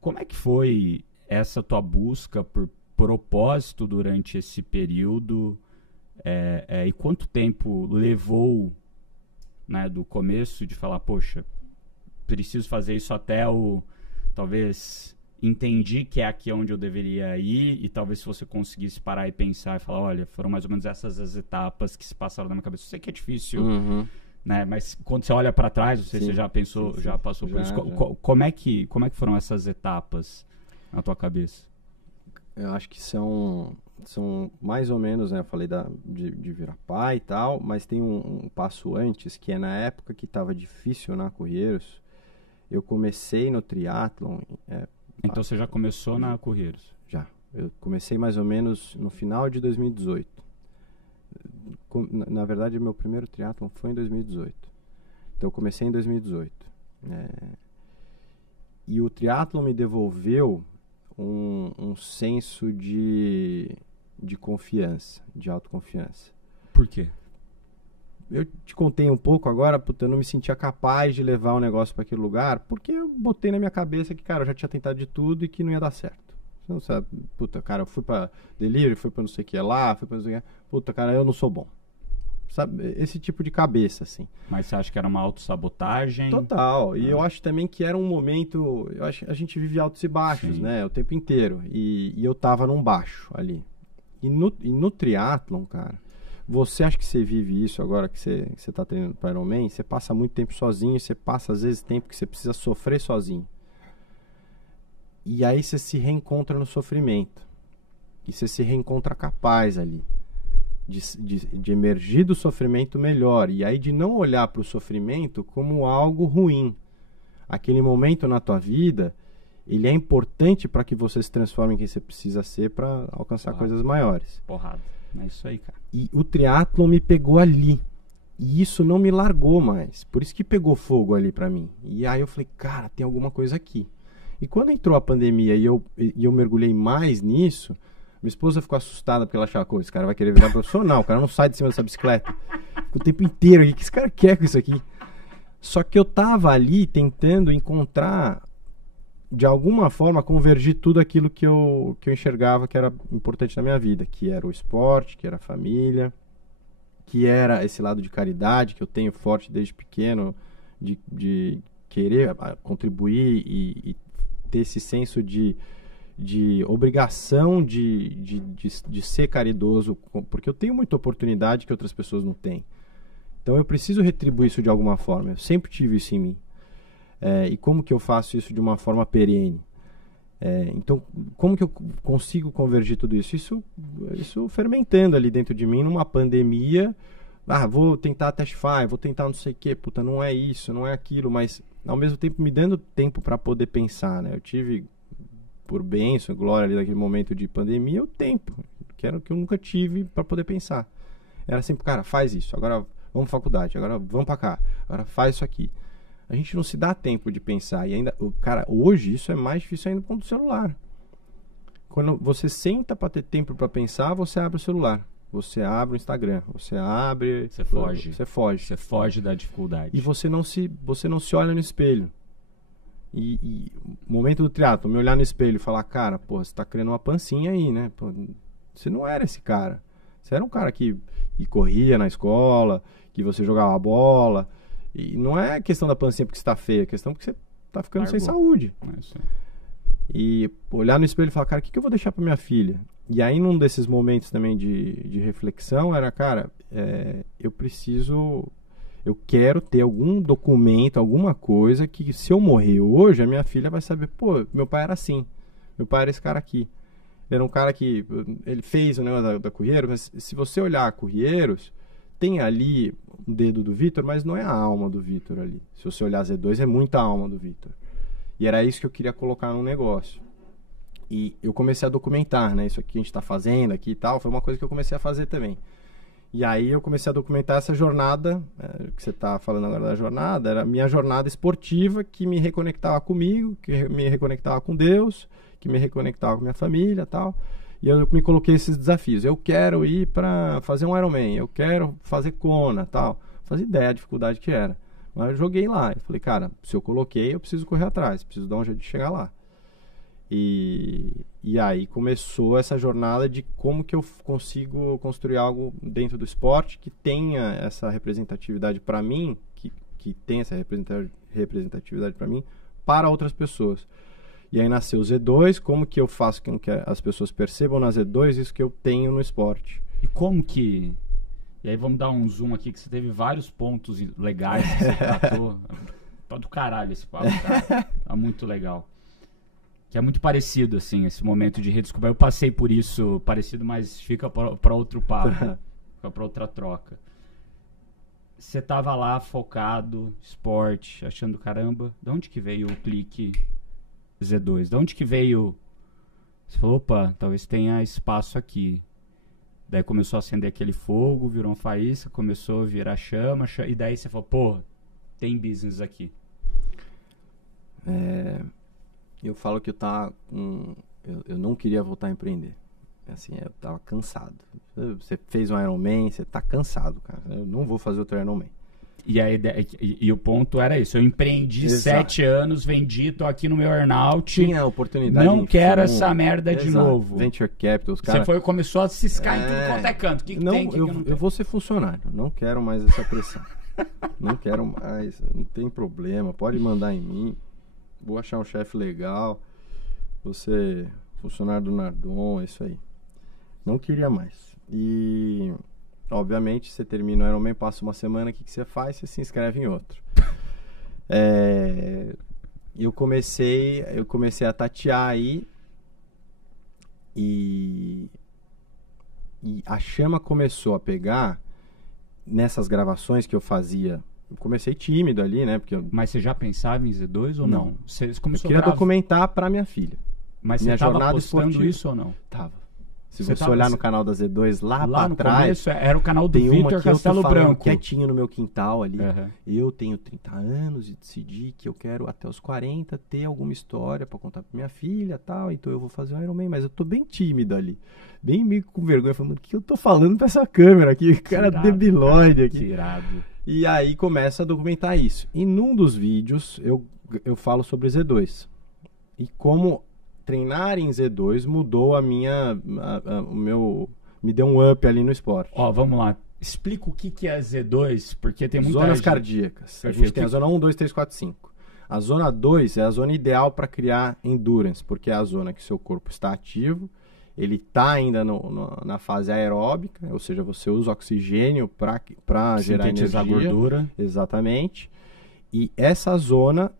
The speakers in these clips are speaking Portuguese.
Como é que foi essa tua busca por propósito durante esse período? E quanto tempo levou, né, do começo de falar, poxa, preciso fazer isso até talvez entendi que é aqui onde eu deveria ir, e talvez se você conseguisse parar e pensar e falar, olha, foram mais ou menos essas as etapas que se passaram na minha cabeça. Eu sei que é difícil, né? Mas quando você olha para trás, você já pensou, já passou por isso. Como é que foram essas etapas na tua cabeça? Eu acho que são mais ou menos, né? Eu falei de virar pai e tal, mas tem um passo antes, que é na época que estava difícil na Correiros. Eu comecei no triatlon. Então você já começou na Correiros? Já. Eu comecei mais ou menos no final de 2018. Na verdade, meu primeiro triatlon foi em 2018. Então eu comecei em 2018. E o triatlon me devolveu um senso de confiança, de autoconfiança. Por quê? Eu te contei um pouco agora, eu não me sentia capaz de levar o negócio para aquele lugar, porque eu botei na minha cabeça que, cara, eu já tinha tentado de tudo e que não ia dar certo. Você não sabe, cara, eu fui para delivery, fui para não sei o que lá, fui para não sei o que, cara, eu não sou bom. Sabe, esse tipo de cabeça, assim. Mas você acha que era uma autossabotagem? Total, e eu acho também que era um momento, eu acho que a gente vive altos e baixos, né, o tempo inteiro, e eu tava num baixo ali. E no triatlon, cara, você acha que você vive isso agora que você está treinando para Ironman? Você passa muito tempo sozinho, você passa às vezes tempo que você precisa sofrer sozinho. E aí você se reencontra no sofrimento. E você se reencontra capaz ali de emergir do sofrimento melhor. E aí de não olhar para o sofrimento como algo ruim. Aquele momento na tua vida, ele é importante para que você se transforme em quem você precisa ser para alcançar coisas maiores. Porrada. É isso aí, cara. E o triatlon me pegou ali. E isso não me largou mais. Por isso que pegou fogo ali pra mim. E aí eu falei, cara, tem alguma coisa aqui. E quando entrou a pandemia e eu mergulhei mais nisso, minha esposa ficou assustada porque ela achava, pô, esse cara vai querer virar profissional, o cara não sai de cima dessa bicicleta. Ficou o tempo inteiro aqui, o que esse cara quer com isso aqui? Só que eu tava ali tentando encontrar, de alguma forma, convergir tudo aquilo que eu enxergava que era importante na minha vida, que era o esporte, que era a família, que era esse lado de caridade que eu tenho forte desde pequeno, de querer contribuir e ter esse senso de obrigação de ser caridoso, porque eu tenho muita oportunidade que outras pessoas não têm. Então eu preciso retribuir isso de alguma forma, eu sempre tive isso em mim. E como que eu faço isso de uma forma perene? Então, como que eu consigo convergir tudo isso? Isso fermentando ali dentro de mim numa pandemia. Vou tentar Testify, vou tentar não sei o que, puta, não é isso, não é aquilo, mas ao mesmo tempo me dando tempo para poder pensar, né? Eu tive, por bênção, glória ali naquele momento de pandemia, o tempo, que era o que eu nunca tive para poder pensar. Era sempre, cara, faz isso, agora vamos pra faculdade, agora vamos para cá, agora faz isso aqui. A gente não se dá tempo de pensar. E ainda, cara, hoje isso é mais difícil ainda com o celular. Quando você senta para ter tempo para pensar, você abre o celular. Você abre o Instagram. Você abre... Você foge. Você foge. Você foge da dificuldade. E você não se olha no espelho. E o momento do triatlo, me olhar no espelho e falar, cara, pô, você tá criando uma pancinha aí, né? Pô, você não era esse cara. Você era um cara que corria na escola, que você jogava bola... E não é questão da pancinha porque você tá feia, é questão porque você tá ficando sem saúde. E olhar no espelho e falar, cara, o que eu vou deixar pra minha filha? E aí, num desses momentos também de reflexão, era, cara, eu quero ter algum documento, alguma coisa que se eu morrer hoje, a minha filha vai saber, pô, meu pai era assim, meu pai era esse cara aqui. Ele era um cara que, ele fez o negócio da Correiros, mas se você olhar a Correiros, tem ali o dedo do Vitor, mas não é a alma do Vitor ali. Se você olhar Z2, é muita alma do Vitor. E era isso que eu queria colocar no negócio. E eu comecei a documentar, né? Isso aqui que a gente está fazendo aqui e tal, foi uma coisa que eu comecei a fazer também. E aí eu comecei a documentar essa jornada, que você está falando agora da jornada, era a minha jornada esportiva que me reconectava comigo, que me reconectava com Deus, que me reconectava com minha família e tal. E eu me coloquei esses desafios. Eu quero ir para fazer um Ironman, eu quero fazer Kona, tal. Fazia ideia da dificuldade que era. Mas eu joguei lá. Eu falei, cara, se eu coloquei, eu preciso correr atrás, preciso dar um jeito de chegar lá. E aí começou essa jornada de como que eu consigo construir algo dentro do esporte que tenha essa representatividade para mim, que tenha essa representatividade para mim, para outras pessoas. E aí nasceu o Z2, como que eu faço com que as pessoas percebam na Z2 isso que eu tenho no esporte. E como que... E aí vamos dar um zoom aqui, que você teve vários pontos legais que você tratou. Tá do caralho esse papo, cara. Tá muito legal. Que é muito parecido, assim, esse momento de redescoberta. Eu passei por isso parecido, mas fica para outro papo. Fica para outra troca. Você tava lá focado, esporte, achando caramba. De onde que veio o clique Z2? De onde que veio... Você falou, opa, talvez tenha espaço aqui. Daí começou a acender aquele fogo, virou uma faísca, começou a virar chama, e daí você falou, pô, tem business aqui. Eu falo que eu não queria voltar a empreender. Assim, eu tava cansado. Você fez um Ironman, você tá cansado, cara. Eu não vou fazer outro Ironman. E a ideia, e o ponto era isso. Eu empreendi 7 anos, vendi, tô aqui no meu earnout. Tinha a oportunidade. Não quero essa merda de novo. Venture Capital, os caras... Você começou a ciscar em tudo quanto é canto. O que não, tem, que não tem? Eu vou ser funcionário. Não quero mais essa pressão. Não quero mais. Não tem problema. Pode mandar em mim. Vou achar um chefe legal. Vou ser funcionário do Nardon, é isso aí. Não queria mais. E, obviamente, você termina o Ironman, passa uma semana, o que você faz? Você se inscreve em outro. Eu comecei a tatear aí e a chama começou a pegar nessas gravações que eu fazia. Eu comecei tímido ali, né? Mas você já pensava em Z2 ou não? Você começou eu queria documentar para minha filha. Mas minha você estava jornada postando esportiva. Isso ou não? Tava. Se você olhar no canal da Z2 lá para trás, começo, era o canal do tem uma Vitor que eu tô Castelo falando Branco. quietinho no meu quintal ali. Uhum. Eu tenho 30 anos e decidi que eu quero até os 40 ter alguma história para contar para minha filha, tal, então eu vou fazer um Ironman, mas eu tô bem tímido ali. Bem meio com vergonha, falando, o que eu tô falando pra essa câmera aqui? Cara irado, debilóide aqui. Tirado. E aí começa a documentar isso. E num dos vídeos eu falo sobre Z2. E como treinar em Z2 mudou me deu um up ali no esporte. Ó, vamos lá. Explica o que é Z2, porque tem muita Zonas gente... cardíacas. Perfeito. A gente tem a zona 1, 2, 3, 4, 5. A zona 2 é a zona ideal para criar endurance, porque é a zona que seu corpo está ativo, ele está ainda na fase aeróbica, ou seja, você usa oxigênio para gerar energia. Gordura. Exatamente. E essa zona,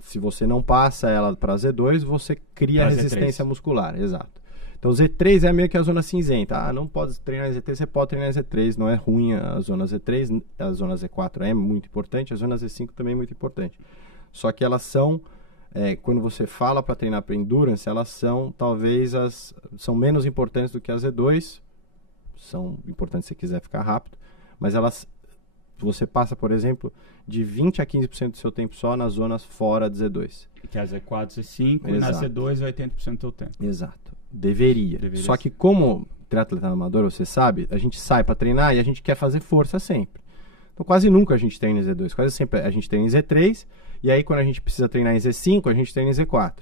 se você não passa ela para Z2, você cria Pra resistência Z3. muscular. Exato. Então Z3 é meio que a zona cinzenta. Não pode treinar em Z3, você pode treinar em Z3, não é ruim a zona Z3, a zona Z4 é muito importante, a zona Z5 também é muito importante. Só que elas são, quando você fala para treinar para endurance, elas são talvez são menos importantes do que a Z2, são importantes se você quiser ficar rápido, mas você passa, por exemplo, de 20 a 15% do seu tempo só nas zonas fora de Z2. Que é a Z4, Z5, Exato. e na Z2 é 80% do teu tempo. Exato. Deveria. Só que como triatleta amador, você sabe, a gente sai para treinar e a gente quer fazer força sempre. Então quase nunca a gente treina em Z2, quase sempre a gente treina em Z3, e aí quando a gente precisa treinar em Z5, a gente treina em Z4.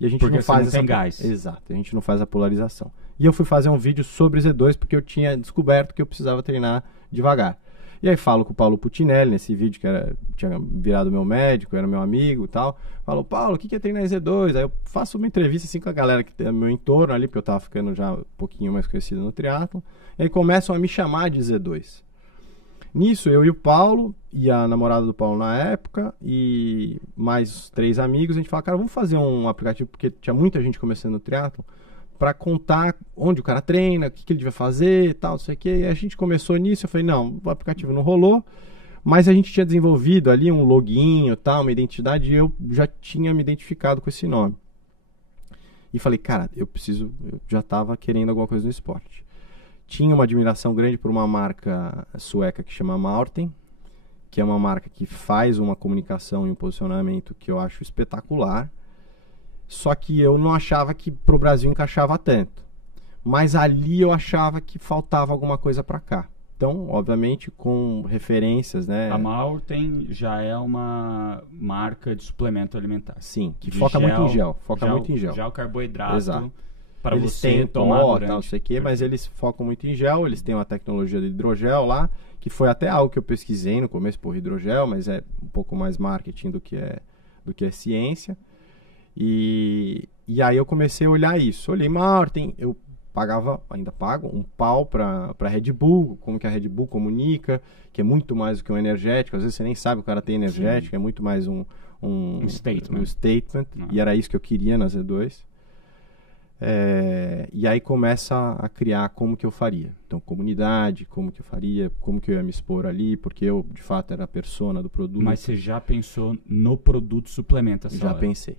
E a gente porque não faz não tem gás. Exato, a gente não faz a polarização. E eu fui fazer um vídeo sobre Z2 porque eu tinha descoberto que eu precisava treinar devagar. E aí falo com o Paulo Putinelli, nesse vídeo que tinha virado meu médico, era meu amigo e tal. Falo, Paulo, o que é treinar em Z2? Aí eu faço uma entrevista assim com a galera que tem no meu entorno ali, porque eu tava ficando já um pouquinho mais conhecido no triatlon. E aí começam a me chamar de Z2. Nisso, eu e o Paulo, e a namorada do Paulo na época, e mais 3 amigos, a gente fala, cara, vamos fazer um aplicativo, porque tinha muita gente começando no triatlon, para contar onde o cara treina, o que ele devia fazer e tal, não sei o que. E a gente começou nisso, eu falei, não, o aplicativo não rolou, mas a gente tinha desenvolvido ali um login, tal, uma identidade, e eu já tinha me identificado com esse nome. E falei, cara, eu já estava querendo alguma coisa no esporte. Tinha uma admiração grande por uma marca sueca que chama Maurten, que é uma marca que faz uma comunicação e um posicionamento que eu acho espetacular. Só que eu não achava que pro Brasil encaixava tanto. Mas ali eu achava que faltava alguma coisa para cá. Então, obviamente, com referências, né? A Maurten já é uma marca de suplemento alimentar. Sim, que De foca gel, muito em gel. Foca muito em gel. Já o carboidrato Exato. para Eles você têm tomar pó, durante... tal, não sei o quê, mas eles focam muito em gel. Eles têm uma tecnologia de hidrogel lá, que foi até algo que eu pesquisei no começo por hidrogel, mas é um pouco mais marketing do que é ciência. E aí eu comecei a olhar isso. Olhei, Maurten, eu pagava, ainda pago, um pau para Red Bull, como que a Red Bull comunica, que é muito mais do que um energético. Às vezes você nem sabe o cara tem energético, é muito mais um statement. E era isso que eu queria na Z2. E aí começa a criar como que eu faria. Então, comunidade, como que eu faria, como que eu ia me expor ali, porque eu, de fato, era a persona do produto. Mas você já pensou no produto suplemento essa Já hora? pensei.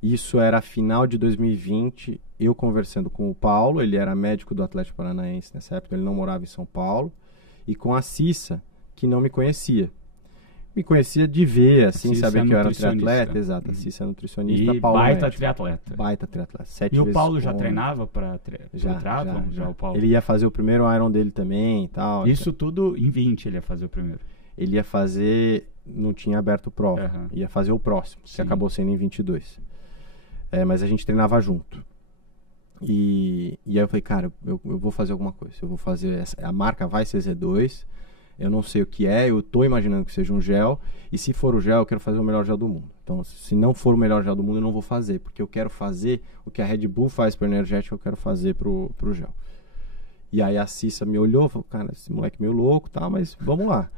Isso era final de 2020, eu conversando com o Paulo, ele era médico do Atlético Paranaense nessa época, ele não morava em São Paulo, e com a Cissa, que não me conhecia. Me conhecia de ver, assim, saber que eu era triatleta. Exato, a Cissa é nutricionista, e Paulo baita médico. triatleta. Baita triatleta. 7 E o vezes Paulo já bom. treinava para triatlon? Já o Paulo. Ele ia fazer o primeiro Iron dele também e tal. Isso tudo em 20 ele ia fazer o primeiro. Ele ia fazer, não tinha aberto prova, ia fazer o próximo, que acabou sendo em 22. Mas a gente treinava junto. E aí eu falei, cara, eu vou fazer alguma coisa. Eu vou fazer, a marca vai ser Z2, eu não sei o que é, eu tô imaginando que seja um gel, e se for o gel, eu quero fazer o melhor gel do mundo. Então, se não for o melhor gel do mundo, eu não vou fazer, porque eu quero fazer o que a Red Bull faz pro energético, eu quero fazer pro gel. E aí a Cissa me olhou e falou, cara, esse moleque é meio louco, tá, mas vamos lá.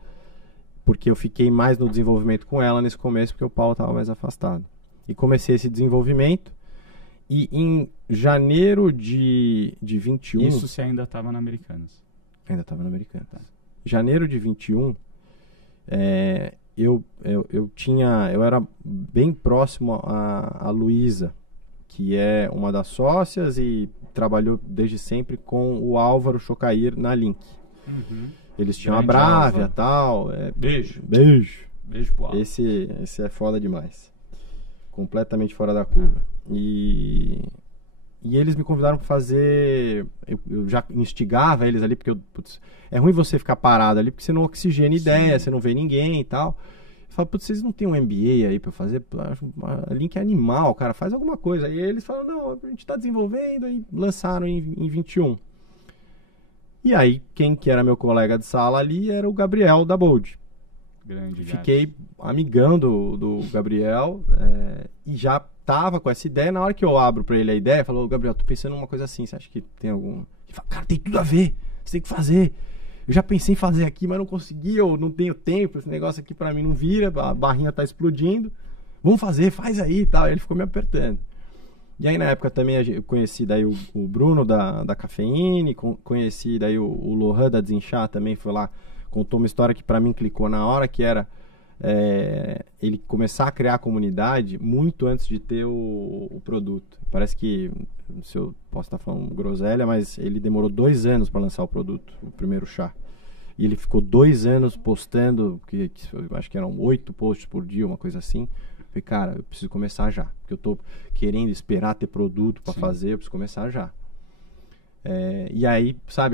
Porque eu fiquei mais no desenvolvimento com ela nesse começo, porque o Paulo estava mais afastado. E comecei esse desenvolvimento, e em janeiro de 21... Isso você ainda estava na Americanas? Ainda estava na Americanas. Tá. Janeiro de 21, eu era bem próximo a Luísa, que é uma das sócias e trabalhou desde sempre com o Álvaro Chocair na Link. Uhum. Eles tinham a Brávia e tal. Beijo. Beijo pro Álvaro. Esse é foda demais. Completamente fora da curva. E eles me convidaram para fazer... Eu já instigava eles ali, porque é ruim você ficar parado ali, porque você não oxigena ideia, você não vê ninguém e tal. Eu falo, putz, vocês não tem um MBA aí para fazer? A Link é animal, cara, faz alguma coisa. E eles falam, não, a gente está desenvolvendo, e lançaram em 21. E aí, quem que era meu colega de sala ali era o Gabriel da Bold. Grande Fiquei amigão do Gabriel, e já tava com essa ideia. Na hora que eu abro pra ele a ideia, falou, Gabriel, tô pensando numa coisa assim, você acha que tem algum... Ele fala, cara, tem tudo a ver, você tem que fazer. Eu já pensei em fazer aqui, mas não consegui, eu não tenho tempo, esse negócio aqui pra mim não vira, a barrinha tá explodindo. Vamos fazer, faz aí e tal. Ele ficou me apertando. E aí na época também eu conheci daí o Bruno da Cafeíne, conheci daí o Lohan da Desinchar também, foi lá, contou uma história que pra mim clicou na hora, que era ele começar a criar a comunidade muito antes de ter o produto. Parece que, se eu posso estar falando groselha, mas ele demorou 2 anos para lançar o produto, o primeiro chá. E ele ficou 2 anos postando, que eu acho que eram 8 posts por dia, uma coisa assim. Eu falei, cara, eu preciso começar já, porque eu tô querendo esperar ter produto para fazer, eu preciso começar já. E aí, sabe,